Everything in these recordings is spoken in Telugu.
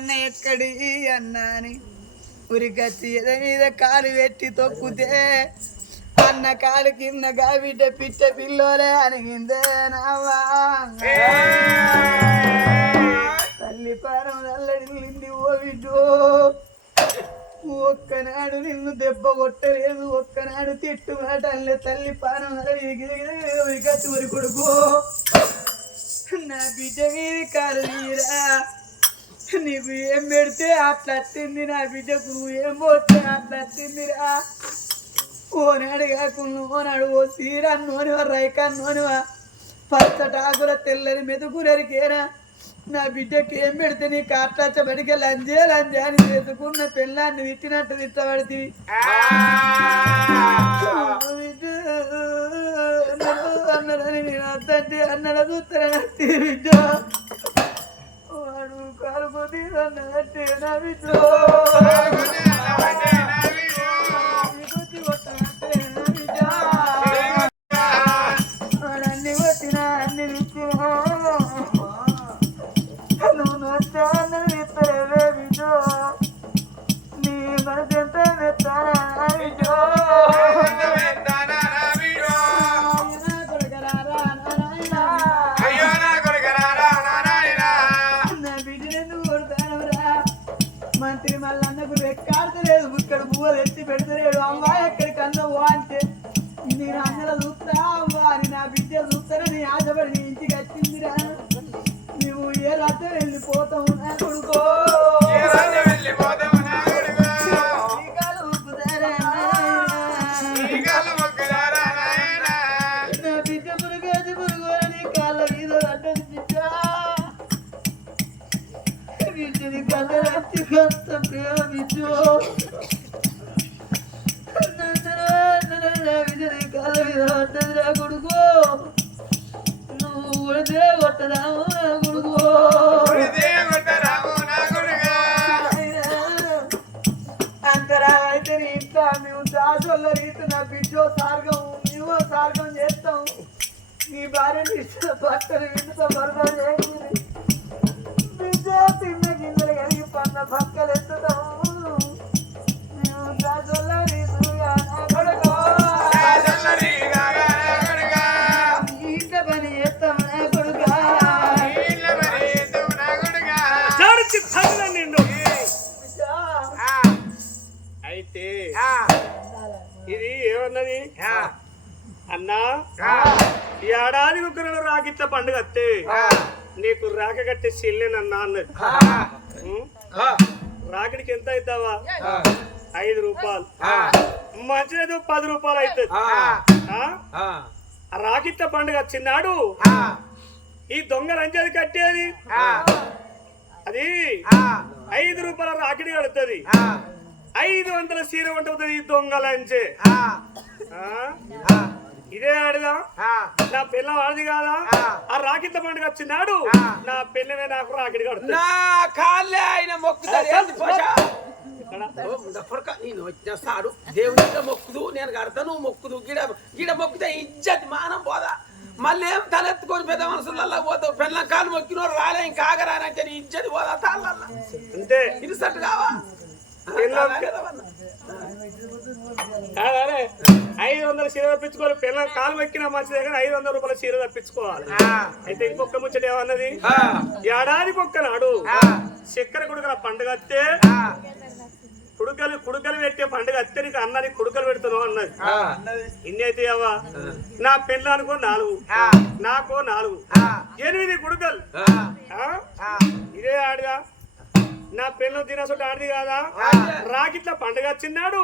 అన్న ఎక్కడి అన్నాని? ఉరికచ్చి మీద కాలు పెట్టి తొక్కుతే అన్న కాలు కింద గాబిడ్డ పిట్ట పిల్లోలే అనిగిందే నవ్వా తల్లి పారం నల్లడిల్లింది ఓ బిడ్డో ఒక్కనాడు నిన్ను దెబ్బ కొట్టలేదు ఒక్కనాడు తిట్టు మాటలే తల్లి పానం ఉరికచ్చి ఉరి కొడుకు. నా బిడ్డ మీద కాలు తీరా. నీకు ఏం పెడితే అట్లా వచ్చింది నా బిడ్డకు నువ్వు ఏం పోతే అట్లా వచ్చిందిరా ఓనాడు కాకుండా ఓనాడు ఓ సీరా నూనెవా రైకా నూనెవా పచ్చటాకుల తెల్లని మెతుకులరికేనా? నా బిడ్డకి ఏం పెడితే నీ కాట్లాచ బడికి లంజే లంజే అని చేసుకున్న పెళ్ళాన్ని తిట్టినట్టు తిట్టబడితే అన్నదని నేను అద్దంటే అన్నడ చూస్తాను బిడ్డ? వాడు కాలుపోతే అన్నట్టే నా మీద పడ్డది నా కొడుకు. నువ్వు కూడా కొట్టరాము అయితే మేము దాసోళ్ళ రీతి నా బిడ్డో సార్గం మేము సార్గం చేస్తాం నీ భార్యను ఇచ్చిన భర్తను ఇంట్లో బర్బాదు చేసింది బిడ్డ తిన్న గింజలు కలిగి పన్న పక్కలు ఎత్తుతా ఇది ఏమన్నది? అన్నా? ఈ ఏడాది ముగ్గురు రాకిట్ల పండుగ వస్తే నీకు రాక కట్టే చెల్లెనన్నా అన్నది? రాకిడికి ఎంత అవుతావా ఐదు రూపాయలు. మంచిది పది రూపాయలు అవుతుంది ఆ. రాకిట్ల పండుగ వచ్చినాడు. ఈ దొంగ లంచది కట్టేది. అది ఐదు రూపాయల రాకిడి కడుతుంది. ఐదు వందల సీర ఉంటుంది ఈ దొంగ లంచే ఆ? ఇదే ఆడదా. నా పిల్ల ఆడది కాదా? ఆ. రాకిట్ల పండుగ వచ్చినాడు. నా పిల్లమే నాకు రాకిడి కడుతుంది. నా కాళ్ళే ఆయన మొక్కుతాడు. నేను వచ్చేస్తాడు దేవుని మొక్కుదు నేను కడతా నువ్వు మొక్కుదు. గిడ గిడ మొక్కుతే ఇజ్జత్ మానం పోదా? మళ్ళీ ఏం తలెత్తుకొని పెద్ద మనుషులలో పోతావు? పెళ్ళం కాలు మొక్కినోరు రాలే ఇంకా ఆగరానంటే నీ ఇజ్జత్ పోదా తాళ్ళల్లా? అంతే. ఇరుసట్టు కావా? కాదారే ఐదు వందల చీర తప్పించుకోవాలి. పిల్లల కాలు ఎక్కిన మంచిదే కానీ ఐదు వందల రూపాయల చీర తప్పించుకోవాలి. అయితే ఇంకొక ముచ్చట ఏమన్నది? ఏడాది నాడు చక్కెర కుడుకల పండుగ వస్తే కుడుకలు కుడుకలు పెట్టే పండుగ వస్తే నీకు అన్నది కుడుకలు పెడుతున్నావు అన్నది. ఇన్ని అయితే అవ్వా నా పిల్లనుకో నాలుగు. నాకో నాలుగు. ఎనిమిది కుడుకలు? ఇదే ఆడిగా నా పిల్లలు తినసొట్టు ఆడిది కాదా? రాకిట్ల పండుగ వచ్చినాడు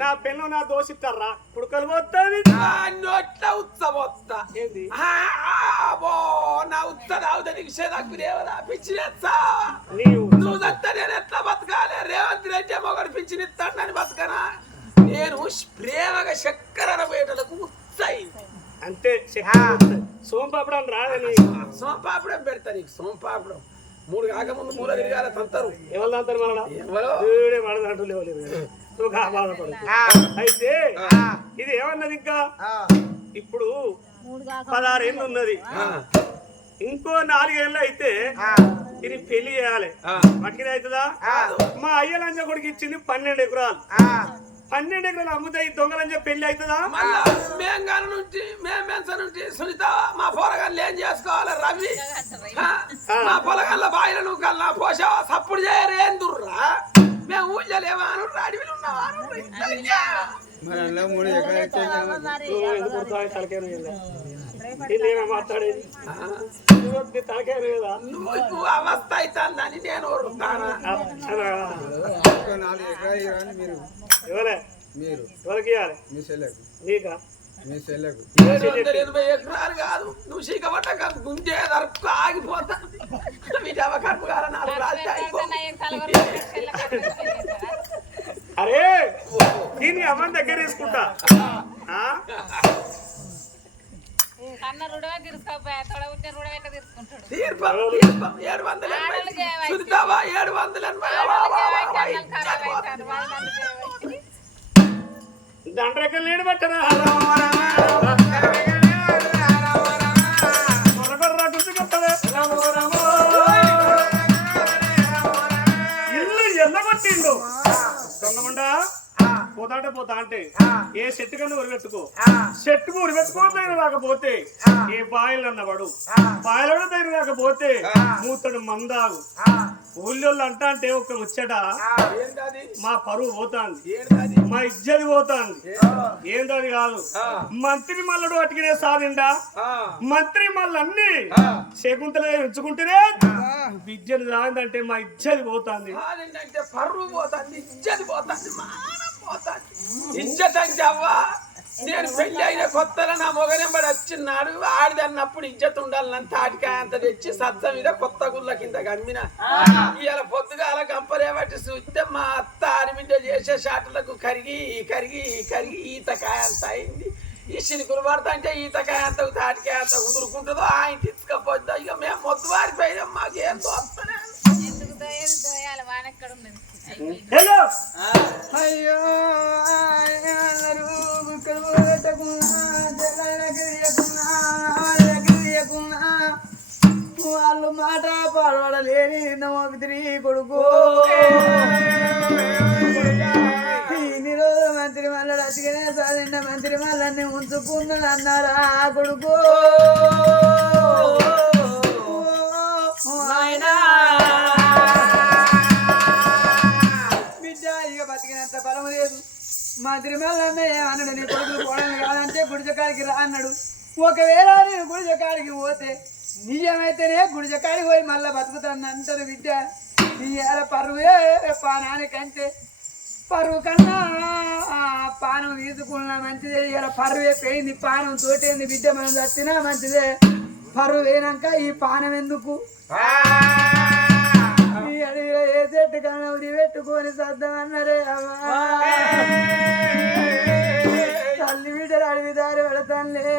నా పిల్లలు నా దోషిస్తారా కుడుకలు పోతుంది నోట్ల ఉత్సవోత్త ఏంది? నా ఉత్సవ అవుతానికి సేదాకు దేవరా పిచ్చి నీవు నువ్వు చస్తే నేను ఎట్లా బతకాలి? రేవంత్ రెడ్డి మొగడు పింఛన్ ఇస్తాడని బతకనా? నేను ప్రేమగా చక్కెర వేటలకు ఉత్సాయి అంతే సోంపాపడం రాదని సోంపాపడం పెడతా నీకు సోంపాపడం. మూడు కాకముందు మూల తిరగాల తంతారు ఎవరు నువ్వు కా బాధపడు అయితే ఇది ఏమన్నది ఇంకా ఇప్పుడు పదహారేళ్ళు ఉన్నది. ఇంకో నాలుగేళ్ళు అయితే ఇది పెళ్ళి చేయాలి. ఆ. మట్టికి అవుతుందా? మా అయ్య లంచ కొడుకు ఇచ్చింది పన్నెండు ఎకరాలు. పన్నెండు ఎకరాలు అమ్ముతాయి దొంగలంచ పెళ్ళి అవుతుందా? మళ్ళా మేం గాని నుంచి మేం మెంచ నుంచి సునీత మా పొలగాళ్ళు ఏం చేసుకోవాలి రవి? మా పొలగాళ్ళ బాయిల నువ్వు కల్లా పోసావా? సప్పుడు చేయరు ఏం దుర్రా మేము ఊళ్ళలేవా అను అడవిలు ఉన్నావా నువ్వు అవస్థ అవుతుందని నేను. నాలుగు ఎకరాలు మీరు. ఎవరే? మీరు. ఎవరికి ఇవ్వాలి? మీ చెల్లెకు. నీకా? ఏడు వందల ఎనభై ఎకరాలు కాదు. నువ్వు చీకబట్ట గుంజే దరకు ఆగిపోతాను వీటి అవకర్మ కాల నాలుగు రాజు అయిపో. అరే దీన్ని అమ్మని దగ్గర తీర్పం ఏడు వందల ఎనభై ఏడు వందల ఎనభై వా, వా, వా, వా, ఇచ్చాను వా. దండరెక్కలు నీడు పెట్టరా కొర్ర కొర్ర గుర్తుకొత్తవే. ఇల్లు ఎల్లగొట్టిండు దొంగముండా పోతాంటే పోతా అంటే ఏ చెట్టు కన్నా ఉరిపెట్టుకో. చెట్టుకు ఉరిపెట్టుకో దగ్గర రాకపోతే. ఏ బాయిలు అన్నవాడు బాయిలో దగ్గర రాకపోతే మూతడు మందాగు. ఊళ్ళో అంటా అంటే ఒక ముచ్చట? మా పరువు పోతాంది? మా ఇజ్జది పోతాంది. ఏందని కాదు? మంత్రి మల్లడు అటుకినే సాధిండా మంత్రి మళ్ళీ శకుంతలే ఉంచుకుంటేనే విద్యను రాందంటే మా ఇజ్జది పోతాంది. పరువు పోతుంది ఇజ్జతి పోతుంది మానం పోతుంది. ఇజ్జత్ అంటే అవ్వా. నేను పెళ్ళి అయిన కొత్తలో నా మొగనెంబడి వచ్చినాడు ఆడిది అన్నప్పుడు ఇజ్జత్ ఉండాలని తాటికాయ అంత తెచ్చి సత్త మీద కొత్త గుళ్ళ కింద గమ్మిన ఇవాళ పొద్దుగాల గంపలే బట్టి చూస్తే మా అత్త ఆడిబిడ్డ చేసే షాట్లకు కరిగి కరిగి కరిగి ఈతకాయ అంత అయింది. ఈ సినుకులు పడతా అంటే ఈతకాయ అంత తాటికాయ అంత కుదురుకుంటుందో ఆయన తీసుకపోద్దా. ఇక మేము మొద్దు వారిపోయినాం. మాకేం తోస్తలేదు. ఎందుకు దోయాలి దోయాలి వానెక్కడ ఉన్నది? హలో. అయ్యో వాళ్ళు మాట పడవడలేని నమ్మకతిరి కొడుకు. ఇన్ని రోజులు మంత్రి మళ్ళీ అతికనే సాధించిన మంత్రి మళ్ళీ ఉంచుకున్నది అన్నారా కొడుకు? మా తిరుమలన్నయ్య అన్నాడు నీ కొడుకులు పోవడం కాదంటే గుడిజకాడికి రా అన్నాడు. ఒకవేళ నేను గుడిజకాడికి పోతే నిజమైతేనే గుడిజకాడికి పోయి మళ్ళీ బతుకుతాను అంటారు బిడ్డ. ఇవాళ పరువే పానానికంటే పరువు కన్నా పానం తీసుకున్నా మంచిదే ఇవాళ పరువే పోయింది పానం తోటేంది బిడ్డ మనం చచ్చినా మంచిదే. పరువు పోయినాక ఈ పానం ఎందుకు? అడవిలో ఏ చెట్టు ఉరి పెట్టుకొని సర్దమన్నారే అమ్మా. తల్లి బిడ్డలు అడవి దారి పెడతానులే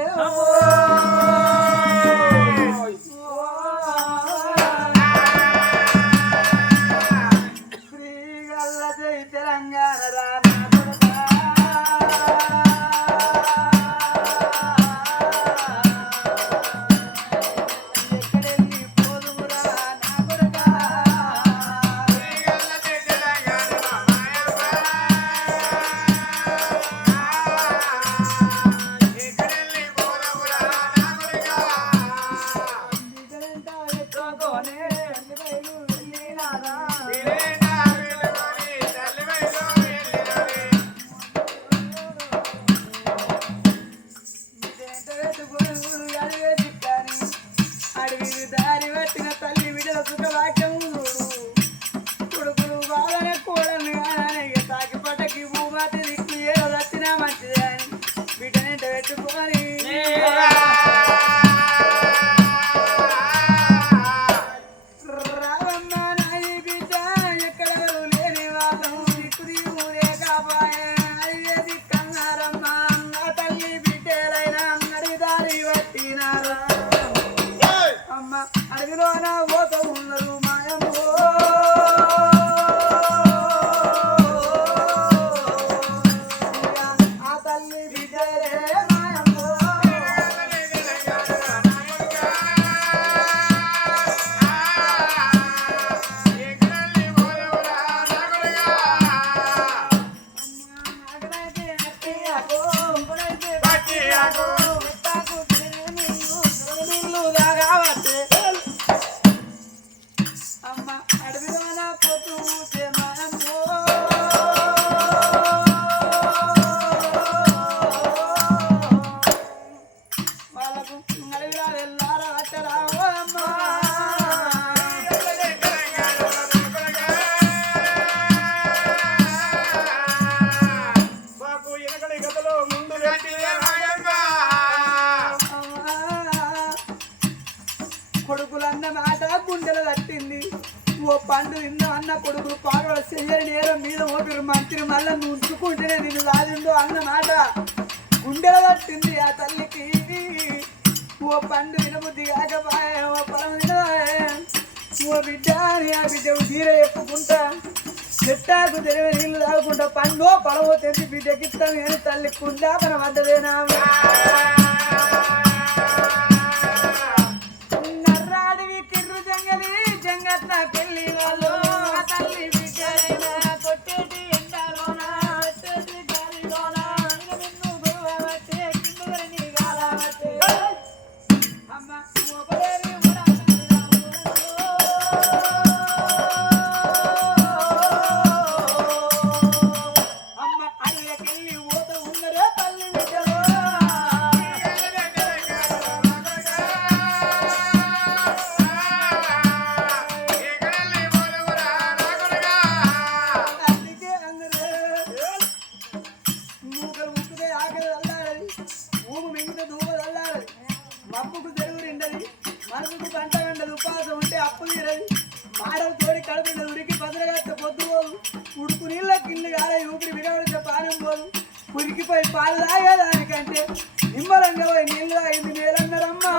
ఓ పండు వినబుద్ధి కాకపాయే ఓ పొలం ఓ బిడ్డ అని ఆ బిడ్డకు తీర చెప్పుకుంటా చెట్టాకు తెలివి నీళ్ళు తాగుకుంటా పండు పొలవో తెచ్చి బిడ్డకి ఇస్తాను తల్లి కుందా మన వద్దదేనా నర్రాడివి కిర్రు జంగలి జంగత్న కింద కాల ఊపిరి విడవడితే పానం పోదు. ఉరికిపోయి పాలు తాగేదానికంటే నిమ్మలంగా పోయి నీళ్ళు తాగింది మేలన్నరమ్మా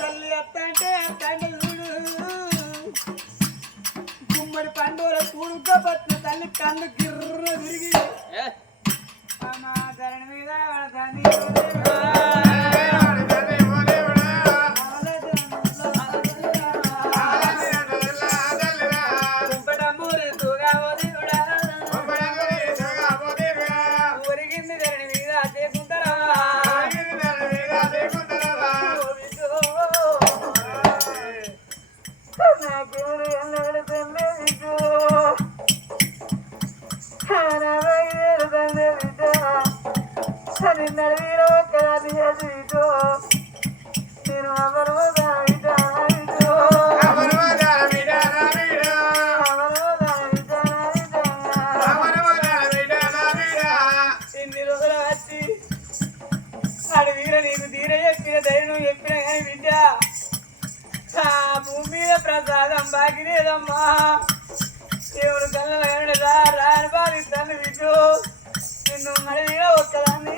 తల్లి అత్త అంటే అత్త అంటే చూడు. గుమ్మడి పండుగ కూడుక పట్టిన తల్లి కన్ను గిర్ర తిరిగి. అమ్మా ధరణి మీద పడతాంది. ధైర్యం చెప్పినా కానీ బిడ్డ. భూమి మీద ప్రసాదం బాగిలేదమ్మా దేవుడు కళ్ళ రా రాని బాధిస్తాను బిడ్డు. నిన్ను మళ్ళీ ఒక్కదాన్ని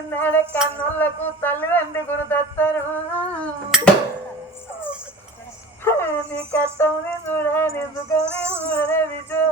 కథ వచ్చిందాడే కన్నులకు తల్లిదండ్రి గురుదత్తరు నీ కట్టం నీ చూడే నీ సుఖం నీ చూడే విజయ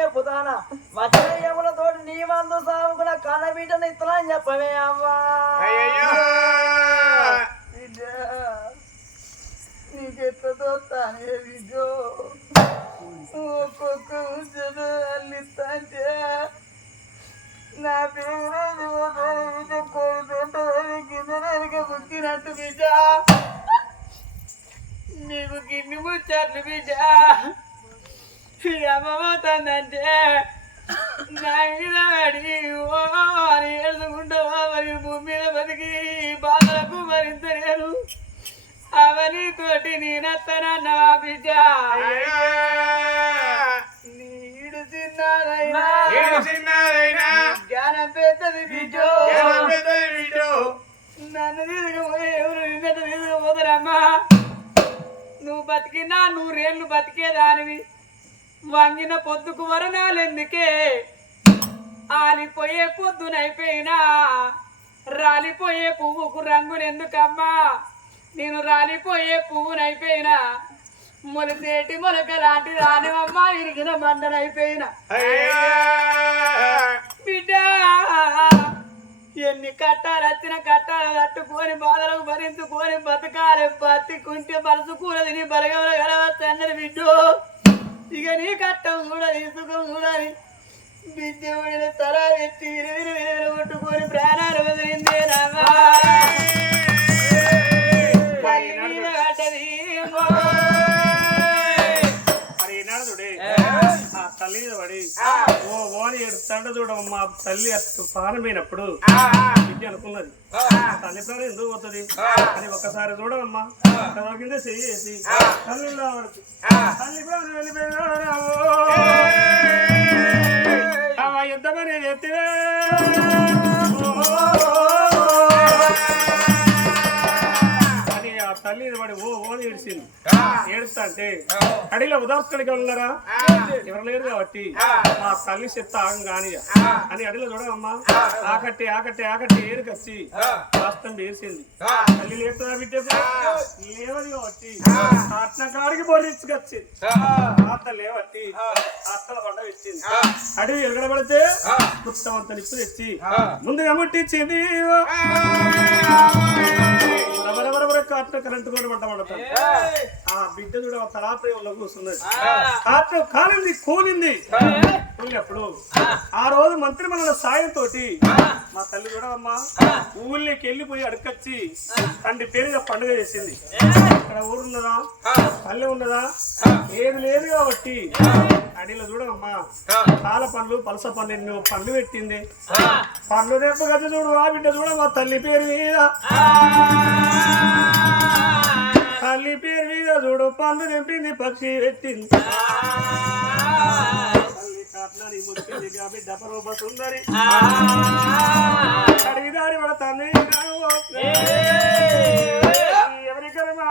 చెప్పవే పుతాన వచ్చిన యములతోటి నీ మందు సాగుకున్న కనబీటను ఇస్తున్నా అని చెప్పవే అమ్మా నీకెట్లతో తానే విజో. ఒక్కొక్క జన అల్లిస్తాంటే నా పేరు కోరుకుంటే బుక్కినట్టు బిడ్డ. నీకు గిన్ని ముచ్చట్లు బిడ్డ. అమ్మవుతుందంటే నా మీద పడి ఓ అని మరి భూమి మీద బతికి బాధలకు నేను అవని తోటి నేనత్తనన్నవా బిడ్డ. నీడు చిన్నదైనా జ్ఞానం పెద్దది బిడ్డో. నన్ను తీసుకుపోయి ఎవరు నిన్నట తీసుకుపోతారమ్మా నువ్వు బతికినా నూరేళ్ళు బతికేదానివి. వంగిన పొద్దుకు వరణాలెందుకే ఆలిపోయే పొద్దునైపోయినా రాలిపోయే పువ్వుకు రంగునెందుకమ్మా? నేను రాలిపోయే పువ్వునైపోయినా మొలిసేటి మొలక లాంటి రానివమ్మా ఇరిగిన మండనైపోయినా. బిడ్డ ఎన్ని కట్టాలు వచ్చిన కట్టాలు కట్టుకొని బాధలకు భరించుకొని బతకాలి బతికుంటే బలుసుకూర తిని బలగవల గడవచ్చు అందరి బిడ్డు. ఇక నీ కట్టం చూడాలి సుఖం కూడా బిడ్డ ఊడిన తల ఎత్తి విలువిలు విలువిలు కొట్టుకొని ప్రాణాలు వదిలిందే రామా తల్లి పడి ఓ ఓని ఎడుతాండ చూడ మా తల్లి అట్టు పానమైనప్పుడు బిడ్డ అనుకున్నది తల్లి ప్రాణం ఎందుకు పోతుంది అని ఒక్కసారి చూడమ్మా కదవ కింద చెయ్యేసి తల్లిలో పడుతుంది తల్లి ప్రాణం వెళ్ళిపోయినా యుద్ధమని ఎత్తివే తల్లి పడి ఓ ఓని ఏడిచింది. ఏడుస్తా అంటే అడిలో ఉదార్చడిగా ఉన్నారా? ఎవరు లేరు కాబట్టి మా తల్లి చెత్త ఆగం కాని అని అడిలో చూడమ్మా. ఆకట్టి ఆకట్టి ఆకట్టి ఏరుకొచ్చి వాస్తవం వేసింది. తల్లి లేపుతుందా బిడ్డ లేవది కాబట్టి అట్న కాడికి బొర్రించుకొచ్చింది అత్త లేవట్టి అత్తల పండ ఇచ్చింది అడవి ఎగడబడితే ఉత్తమంత నిప్పు తెచ్చి ముందుగా ముట్టించింది. కాట్ల కరెంటు కూడా పడ్డమంటారు ఆ బిడ్డ కూడా తలాప్రేమంలో కూర్చున్నది కాట్ల కాలింది కూలింది. కూలినప్పుడు ఆ రోజు మంత్రి మనల సాయంతో మా తల్లి కూడా అమ్మా ఊళ్ళోకి వెళ్ళిపోయి అడకొచ్చి తండ్రి పేరుగా పండుగ చేసింది. ఇక్కడ ఊరున్నదా? పల్లె ఉన్నదా? ఏది లేదు కాబట్టి అడిలో చూడమ్మా. పాల పండ్లు పలస పండ్లు ఎన్ని పండ్లు పెట్టింది. పండ్లు రేపు గజ చూడు ఆ బిడ్డ చూడమ్మా తల్లి పేరు మీద. తల్లి పేరు మీద చూడు పండ్లు తెంపింది పక్షి పెట్టింది. ఎవరికరమా